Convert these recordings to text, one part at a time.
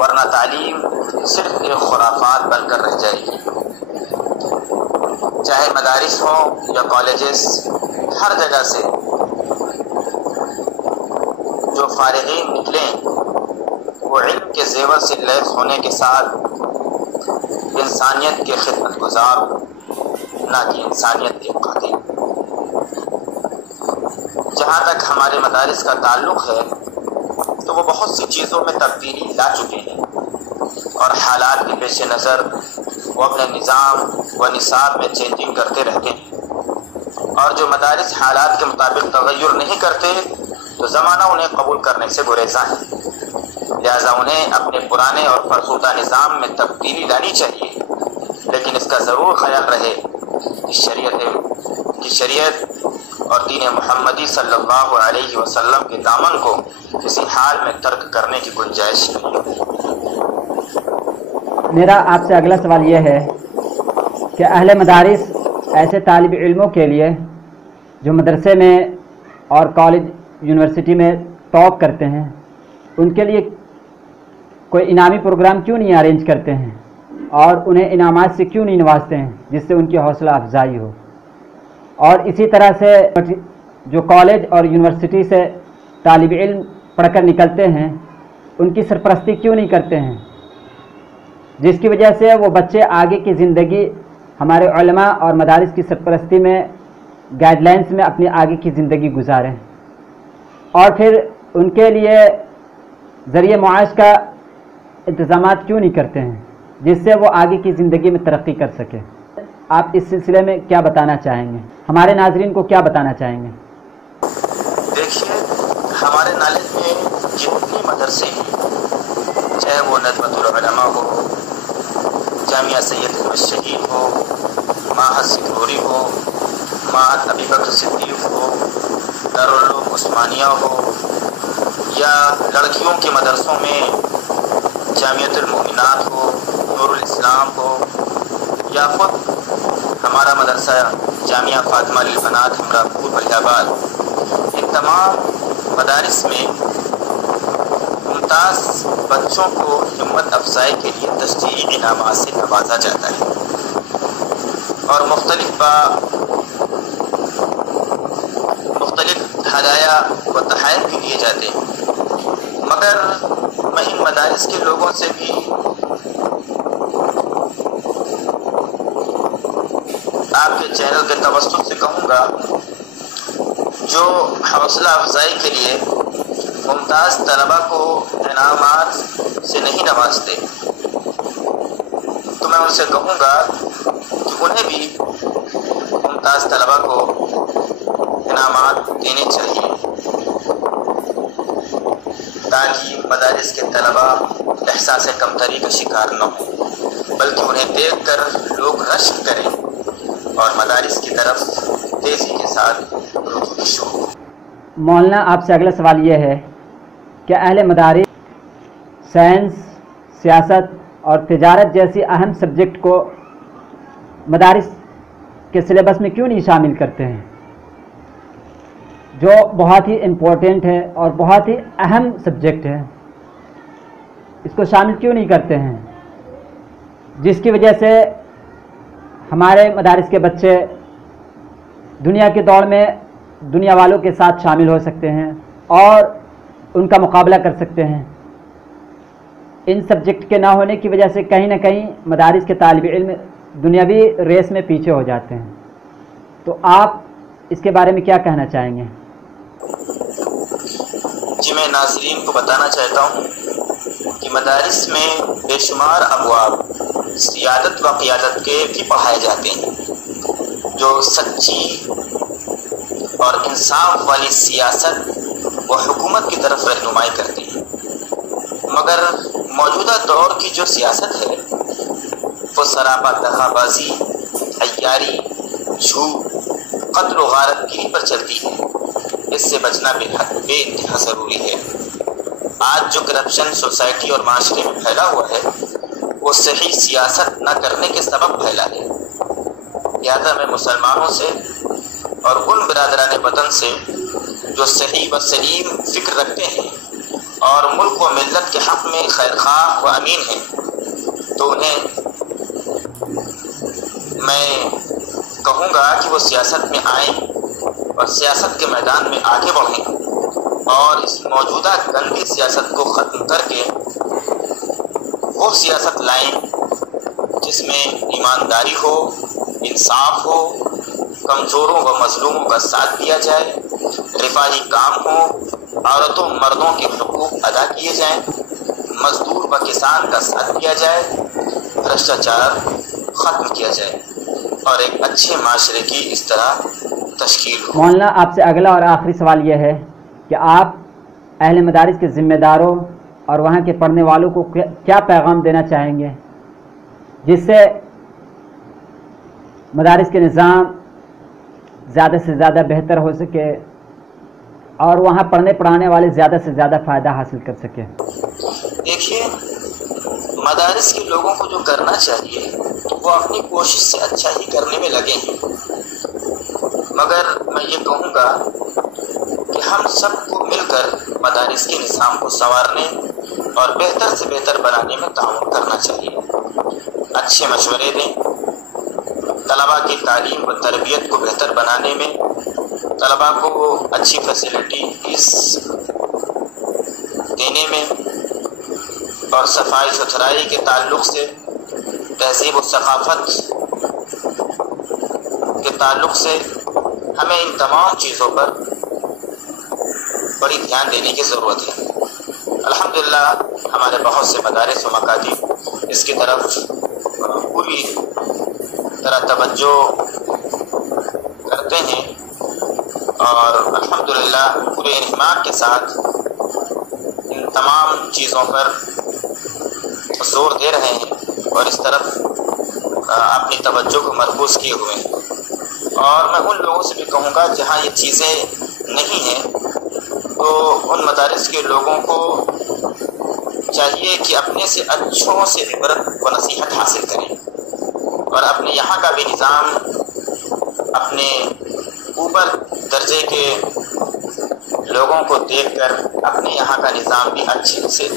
ورنہ تعلیم صرف ایک خرافات بن کر رہ جائے گی۔ چاہے مدارس ہوں یا کالجز، ہر جگہ سے جو فارغین نکلیں وہ علم کے زیور سے لیس ہونے کے ساتھ انسانیت کے خدمت گزار، نہ کہ انسانیت کے قاتل۔ جہاں تک ہمارے مدارس کا تعلق ہے تو وہ بہت سی چیزوں میں تبدیلی لا چکے ہیں، اور حالات کے پیش نظر وہ اپنے نظام و نصاب میں چینجنگ کرتے رہتے ہیں، اور جو مدارس حالات کے مطابق تغیر نہیں کرتے تو زمانہ انہیں قبول کرنے سے گریزاں ہے۔ لہذا انہیں اپنے پرانے اور فرسودہ نظام میں تبدیلی لانی چاہیے، لیکن اس کا ضرور خیال رہے کہ شریعت اور دین محمدی صلی اللہ علیہ وسلم کے دامن کو کسی حال میں ترک کرنے کی گنجائش نہیں۔ میرا آپ سے اگلا سوال یہ ہے کہ اہل مدارس ایسے طالب علموں کے لیے جو مدرسے میں اور کالج یونیورسٹی میں ٹاپ کرتے ہیں، ان کے لیے کوئی انعامی پروگرام کیوں نہیں ارینج کرتے ہیں اور انہیں انعامات سے کیوں نہیں نوازتے ہیں جس سے ان کی حوصلہ افزائی ہو؟ اور اسی طرح سے جو کالج اور یونیورسٹی سے طالب علم پڑھ کر نکلتے ہیں ان کی سرپرستی کیوں نہیں کرتے ہیں، جس کی وجہ سے وہ بچے آگے کی زندگی ہمارے علماء اور مدارس کی سرپرستی میں گائیڈ لائنس میں اپنی آگے کی زندگی گزاریں، اور پھر ان کے لیے ذریعہ معاش کا انتظامات کیوں نہیں کرتے ہیں جس سے وہ آگے کی زندگی میں ترقی کر سکے؟ آپ اس سلسلے میں کیا بتانا چاہیں گے، ہمارے ناظرین کو کیا بتانا چاہیں گے؟ دیکھیے، ہمارے نالج میں جتنی مدرسے ہیں، چاہے وہ ندوۃ العلماء ہو، جامعہ سید احمد شہید ہو، معہد سکھوری ہو، معہد ابی بکر صدیق ہو، دارالعلوم عثمانیہ ہو، یا لڑکیوں کے مدرسوں میں جامعۃ المؤمنات ہو، نور الاسلام ہو، یا خود ہمارا مدرسہ جامعہ فاطمہ للبنات ہمراہ پور ولی آباد، ان تمام مدارس میں ممتاز بچوں کو ہمت افزائی کے لیے تشجیعی انعامات سے نوازا جاتا ہے، اور مختلف ہدایہ و تحائف بھی دیے جاتے ہیں، مگر میں ان مدارس کے لوگوں سے بھی آپ کے چینل کے توسط سے کہوں گا، جو حوصلہ افزائی کے لیے ممتاز طلبہ کو انعامات سے نہیں نوازتے، تو میں ان سے کہوں گا کہ انہیں بھی ممتاز طلبہ کو انعامات دینے چاہیے، تاکہ مدارس کے طلبہ احساس کمتری کا شکار نہ ہوں، بلکہ انہیں دیکھ کر لوگ رشک کریں اور مدارس کی طرف تیزی کے ساتھ رجوع شروع ہو۔ مولانا، آپ سے اگلا سوال یہ ہے کہ اہل مدارس سائنس، سیاست اور تجارت جیسی اہم سبجیکٹ کو مدارس کے سلیبس میں کیوں نہیں شامل کرتے ہیں، جو بہت ہی امپورٹنٹ ہے اور بہت ہی اہم سبجیکٹ ہے؟ اس کو شامل کیوں نہیں کرتے ہیں جس کی وجہ سے ہمارے مدارس کے بچے دنیا کی دوڑ میں دنیا والوں کے ساتھ شامل ہو سکتے ہیں اور ان کا مقابلہ کر سکتے ہیں؟ ان سبجیکٹ کے نہ ہونے کی وجہ سے کہیں نہ کہیں مدارس کے طالب علم دنیاوی ریس میں پیچھے ہو جاتے ہیں، تو آپ اس کے بارے میں کیا کہنا چاہیں گے؟ جی، میں ناظرین کو بتانا چاہتا ہوں کہ مدارس میں بے شمار ابواب سیادت و قیادت کے بھی پڑھائے جاتے ہیں، جو سچی اور انصاف والی سیاست و حکومت کی طرف رہنمائی کرتی ہیں، مگر موجودہ دور کی جو سیاست ہے وہ سراپا دغا بازی، عیاری، جھوٹ، قتل و غارت گیری پر چلتی ہے۔ اس سے بچنا بے انتہا ضروری ہے۔ آج جو کرپشن سوسائٹی اور معاشرے میں پھیلا ہوا ہے وہ صحیح سیاست نہ کرنے کے سبب پھیلا ہے۔ لہٰذا میں مسلمانوں سے اور ان برادران وطن سے جو صحیح و سلیم فکر رکھتے ہیں اور ملک و ملت کے حق میں خیر خواہ و امین ہیں، تو انہیں میں کہوں گا کہ وہ سیاست میں آئیں اور سیاست کے میدان میں آگے بڑھیں اور اس موجودہ گندی سیاست کو ختم کر کے وہ سیاست لائیں جس میں ایمانداری ہو، انصاف ہو، کمزوروں و مظلوموں کا ساتھ دیا جائے، رفاہی کام ہو، عورتوں مردوں کے حقوق ادا کیے جائیں، مزدور و کسان کا ساتھ دیا جائے، بھرشٹاچار ختم کیا جائے اور ایک اچھے معاشرے کی اس طرح تشکیل ہو۔ مولانا آپ سے اگلا اور آخری سوال یہ ہے کہ آپ اہل مدارس کے ذمہ داروں اور وہاں کے پڑھنے والوں کو کیا پیغام دینا چاہیں گے جس سے مدارس کے نظام زیادہ سے زیادہ بہتر ہو سکے اور وہاں پڑھنے پڑھانے والے زیادہ سے زیادہ فائدہ حاصل کر سکیں؟ دیکھیے، مدارس کے لوگوں کو جو کرنا چاہیے وہ اپنی کوشش سے اچھا ہی کرنے میں لگے ہیں، مگر میں یہ کہوں گا کہ ہم سب کو مل کر مدارس کے نظام کو سنوارنے اور بہتر سے بہتر بنانے میں تعاون کرنا چاہیے، اچھے مشورے دیں، طلباء کی تعلیم و تربیت کو بہتر بنانے میں، طلباء کو اچھی فیسلٹیز دینے میں اور صفائی ستھرائی کے تعلق سے، تہذیب و ثقافت کے تعلق سے ہمیں ان تمام چیزوں پر بڑی دھیان دینے کی ضرورت ہے۔ الحمدللہ ہمارے بہت سے مدارس و مکاتب اس کی طرف پوری طرح توجہ کرتے ہیں اور الحمدللہ پورے انہمام کے ساتھ ان تمام چیزوں پر زور دے رہے ہیں اور اس طرف اپنی توجہ کو مرکوز کیے ہوئے ہیں۔ اور میں ان لوگوں سے بھی کہوں گا جہاں یہ چیزیں نہیں ہیں تو ان مدارس کے لوگوں کو چاہیے کہ اپنے سے اچھوں سے عبرت و نصیحت حاصل کریں اور اپنے یہاں کا بھی نظام اپنے اوپر درجے کے لوگوں کو دیکھ کر اپنے یہاں کا نظام بھی اچھے سے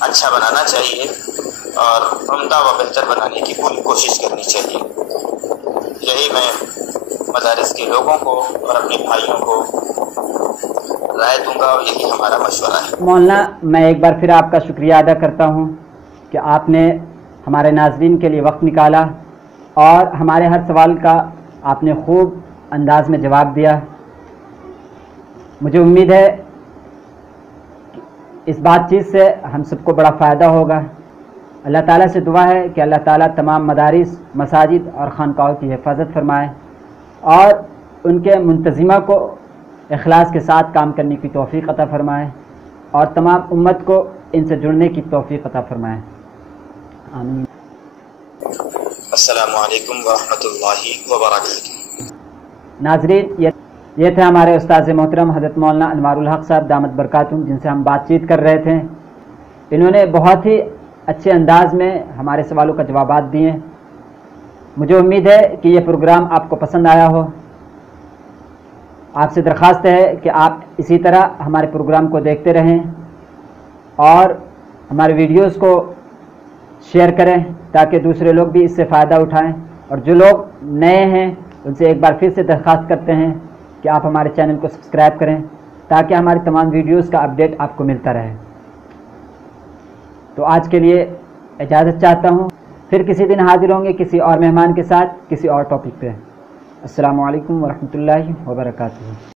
اچھا بنانا چاہیے اور عمدہ و بہتر بنانے کی پوری کوشش کرنی چاہیے۔ یہی میں مدارس کے لوگوں کو اور اپنے بھائیوں کو رائے دوں گا اور یہی ہمارا مشورہ ہے۔ مولانا میں ایک بار پھر آپ کا شکریہ ادا کرتا ہوں کہ آپ نے ہمارے ناظرین کے لیے وقت نکالا اور ہمارے ہر سوال کا آپ نے خوب انداز میں جواب دیا۔ مجھے امید ہے کہ اس بات چیت سے ہم سب کو بڑا فائدہ ہوگا۔ اللہ تعالیٰ سے دعا ہے کہ اللہ تعالیٰ تمام مدارس، مساجد اور خانقاہوں کی حفاظت فرمائے اور ان کے منتظمہ کو اخلاص کے ساتھ کام کرنے کی توفیق عطا فرمائے اور تمام امت کو ان سے جڑنے کی توفیق عطا فرمائے۔ آمین۔ السلام علیکم ورحمۃ اللہ وبرکاتہ۔ ناظرین، یہ تھے ہمارے استاذ محترم حضرت مولانا انوار الحق صاحب دامت برکاتہم، جن سے ہم بات چیت کر رہے تھے۔ انہوں نے بہت ہی اچھے انداز میں ہمارے سوالوں کا جوابات دیے۔ مجھے امید ہے کہ یہ پروگرام آپ کو پسند آیا ہو۔ آپ سے درخواست ہے کہ آپ اسی طرح ہمارے پروگرام کو دیکھتے رہیں اور ہمارے ویڈیوز کو شیئر کریں تاکہ دوسرے لوگ بھی اس سے فائدہ اٹھائیں، اور جو لوگ نئے ہیں ان سے ایک بار پھر سے درخواست کرتے ہیں کہ آپ ہمارے چینل کو سبسکرائب کریں تاکہ ہماری تمام ویڈیوز کا اپڈیٹ آپ کو ملتا رہے۔ تو آج کے لیے اجازت چاہتا ہوں، پھر کسی دن حاضر ہوں گے کسی اور مہمان کے ساتھ کسی اور ٹاپک پہ۔ السلام علیکم ورحمۃ اللہ وبرکاتہ۔